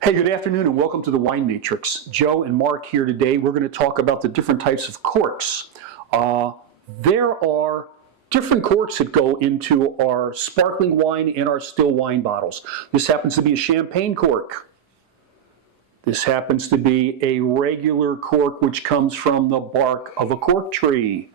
Hey, good afternoon and welcome to the Wine Matrix. Joe and Mark here today. We're going to talk about the different types of corks. There are different corks that go into our sparkling wine and our still wine bottles. This happens to be a champagne cork. This happens to be a regular cork which comes from the bark of a cork tree.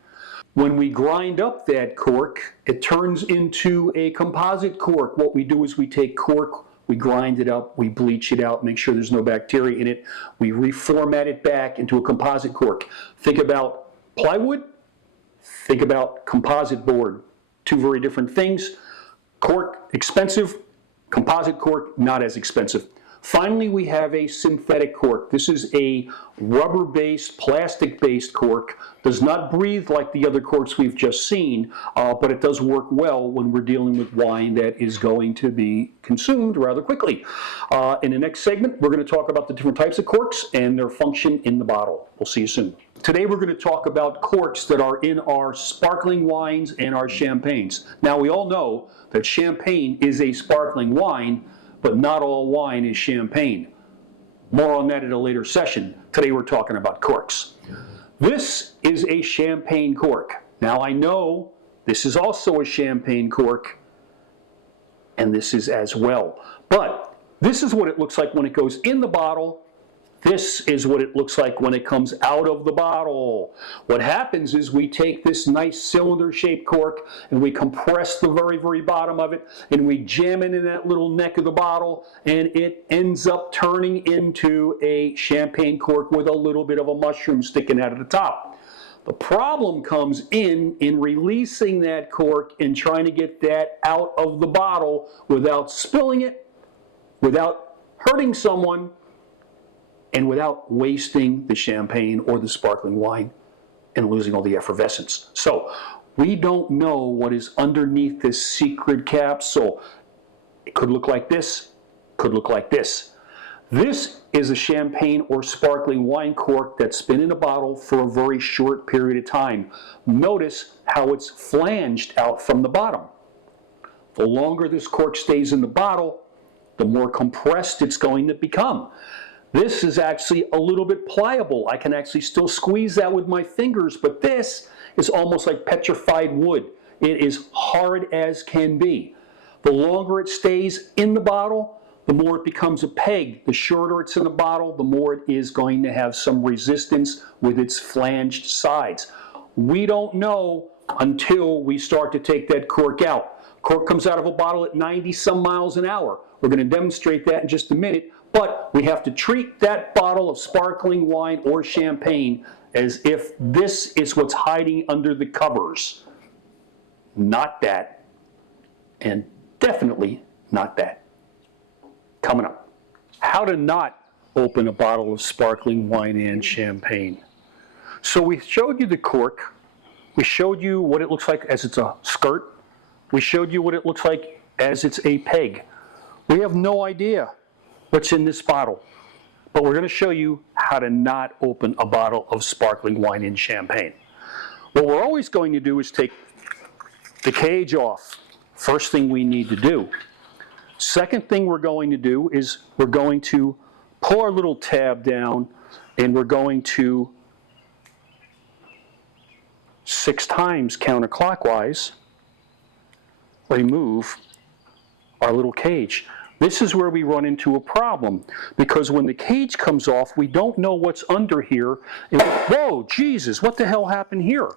When we grind up that cork, it turns into a composite cork. What we do is we take cork, we grind it up, we bleach it out, make sure there's no bacteria in it. We reformat it back into a composite cork. Think about plywood, think about composite board. Two very different things. Cork, expensive. Composite cork, not as expensive. Finally, we have a synthetic cork. This is a rubber-based, plastic-based cork. Does not breathe like the other corks we've just seen, but it does work well when we're dealing with wine that is going to be consumed rather quickly. In the next segment, we're going to talk about the different types of corks and their function in the bottle. We'll see you soon. Today, we're going to talk about corks that are in our sparkling wines and our champagnes. Now, we all know that champagne is a sparkling wine, but not all wine is champagne. More on that at a later session. Today we're talking about corks. This is a champagne cork. Now I know this is also a champagne cork, and this is as well. But this is what it looks like when it goes in the bottle. This is what it looks like when it comes out of the bottle. What happens is we take this nice cylinder-shaped cork and we compress the very, very bottom of it and we jam it in that little neck of the bottle, and it ends up turning into a champagne cork with a little bit of a mushroom sticking out of the top. The problem comes in releasing that cork and trying to get that out of the bottle without spilling it, without hurting someone, and without wasting the champagne or the sparkling wine and losing all the effervescence. So we don't know what is underneath this secret capsule. It could look like this, could look like this. This is a champagne or sparkling wine cork that's been in a bottle for a very short period of time. Notice how it's flanged out from the bottom. The longer this cork stays in the bottle, the more compressed it's going to become. This is actually a little bit pliable. I can actually still squeeze that with my fingers, but this is almost like petrified wood. It is hard as can be. The longer it stays in the bottle, the more it becomes a peg. The shorter it's in the bottle, the more it is going to have some resistance with its flanged sides. We don't know until we start to take that cork out. Cork comes out of a bottle at 90 some miles an hour. We're going to demonstrate that in just a minute. But we have to treat that bottle of sparkling wine or champagne as if this is what's hiding under the covers. Not that, and definitely not that. Coming up, how to not open a bottle of sparkling wine and champagne. So we showed you the cork. We showed you what it looks like as it's a skirt. We showed you what it looks like as it's a peg. We have no idea what's in this bottle, but we're going to show you how to not open a bottle of sparkling wine and champagne. What we're always going to do is take the cage off. First thing we need to do. Second thing we're going to do is we're going to pull our little tab down and we're going to 6 times counterclockwise remove our little cage. This is where we run into a problem, because when the cage comes off, we don't know what's under here. And whoa, Jesus, what the hell happened here?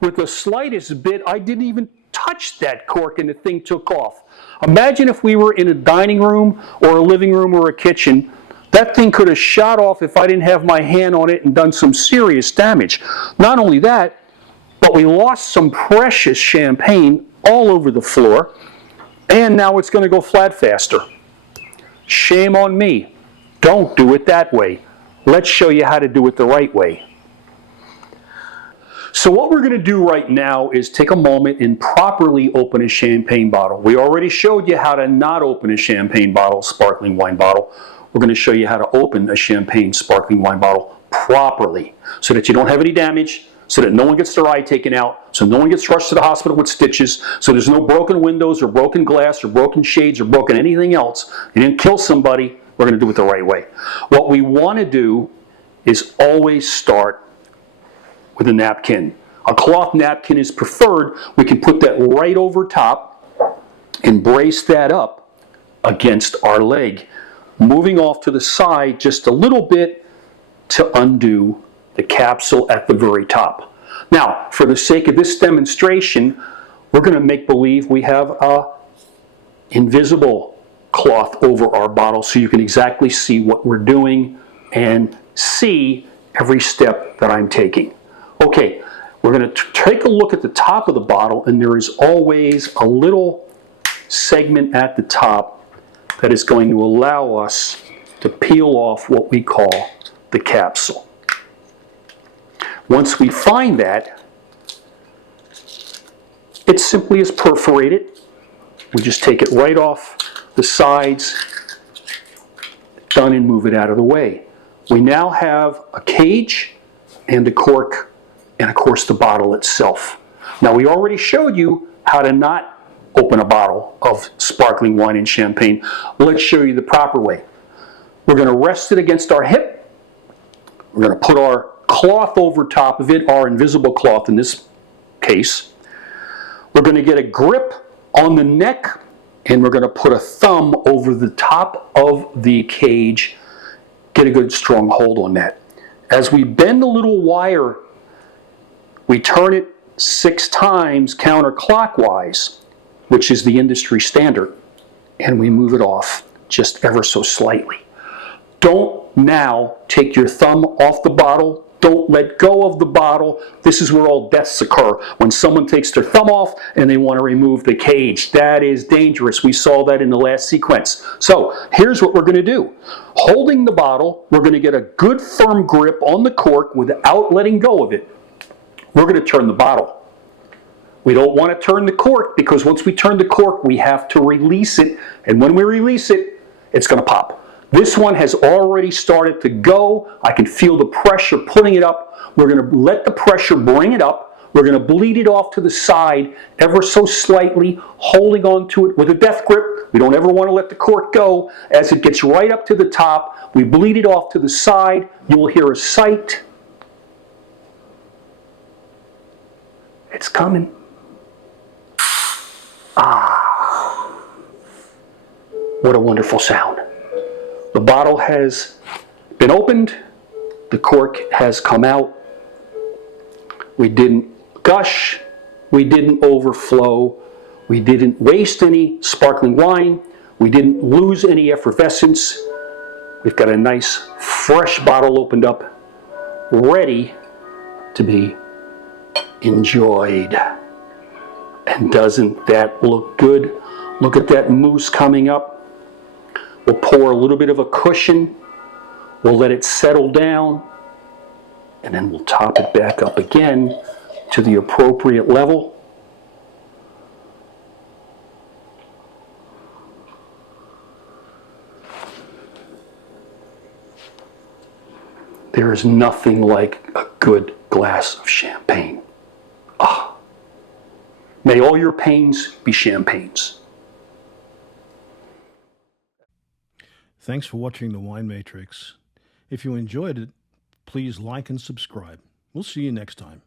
With the slightest bit, I didn't even touch that cork and the thing took off. Imagine if we were in a dining room or a living room or a kitchen. That thing could have shot off if I didn't have my hand on it and done some serious damage. Not only that, but we lost some precious champagne all over the floor, and now it's going to go flat faster. Shame on me. Don't do it that way. Let's show you how to do it the right way. So what we're going to do right now is take a moment and properly open a champagne bottle. We already showed you how to not open a champagne bottle, sparkling wine bottle. We're going to show you how to open a champagne sparkling wine bottle properly so that you don't have any damage, so that no one gets their eye taken out, so no one gets rushed to the hospital with stitches, so there's no broken windows or broken glass or broken shades or broken anything else. You didn't kill somebody We're going to do it the right way. What we want to do is always start with a napkin. A cloth napkin is preferred. We can put that right over top and brace that up against our leg, moving off to the side just a little bit to undo the capsule at the very top. Now, for the sake of this demonstration, we're going to make believe we have a invisible cloth over our bottle so you can exactly see what we're doing and see every step that I'm taking. Okay, we're going to take a look at the top of the bottle, and there is always a little segment at the top that is going to allow us to peel off what we call the capsule. Once we find that, it simply is perforated. We just take it right off the sides, done, and move it out of the way. We now have a cage and a cork and, of course, the bottle itself. Now, we already showed you how to not open a bottle of sparkling wine and champagne. Let's show you the proper way. We're going to rest it against our hip. We're going to put our cloth over top of it, our invisible cloth in this case. We're going to get a grip on the neck, and we're going to put a thumb over the top of the cage. Get a good strong hold on that. As we bend the little wire, we turn it 6 times counterclockwise, which is the industry standard, and we move it off just ever so slightly. Don't now take your thumb off the bottle. Don't let go of the bottle. This is where all deaths occur. When someone takes their thumb off and they want to remove the cage. That is dangerous. We saw that in the last sequence. So here's what we're going to do. Holding the bottle, we're going to get a good firm grip on the cork without letting go of it. We're going to turn the bottle. We don't want to turn the cork because once we turn the cork, we have to release it. And when we release it, it's going to pop. This one has already started to go. I can feel the pressure putting it up. We're going to let the pressure bring it up. We're going to bleed it off to the side ever so slightly, holding on to it with a death grip. We don't ever want to let the cork go. As it gets right up to the top, we bleed it off to the side. You will hear a sight. It's coming. Ah, what a wonderful sound. The bottle has been opened. The cork has come out. We didn't gush. We didn't overflow. We didn't waste any sparkling wine. We didn't lose any effervescence. We've got a nice, fresh bottle opened up, ready to be enjoyed. And doesn't that look good? Look at that mousse coming up. We'll pour a little bit of a cushion. We'll let it settle down. And then we'll top it back up again to the appropriate level. There is nothing like a good glass of champagne. Ah. May all your pains be champagnes. Thanks for watching The Wine Matrix. If you enjoyed it, please like and subscribe. We'll see you next time.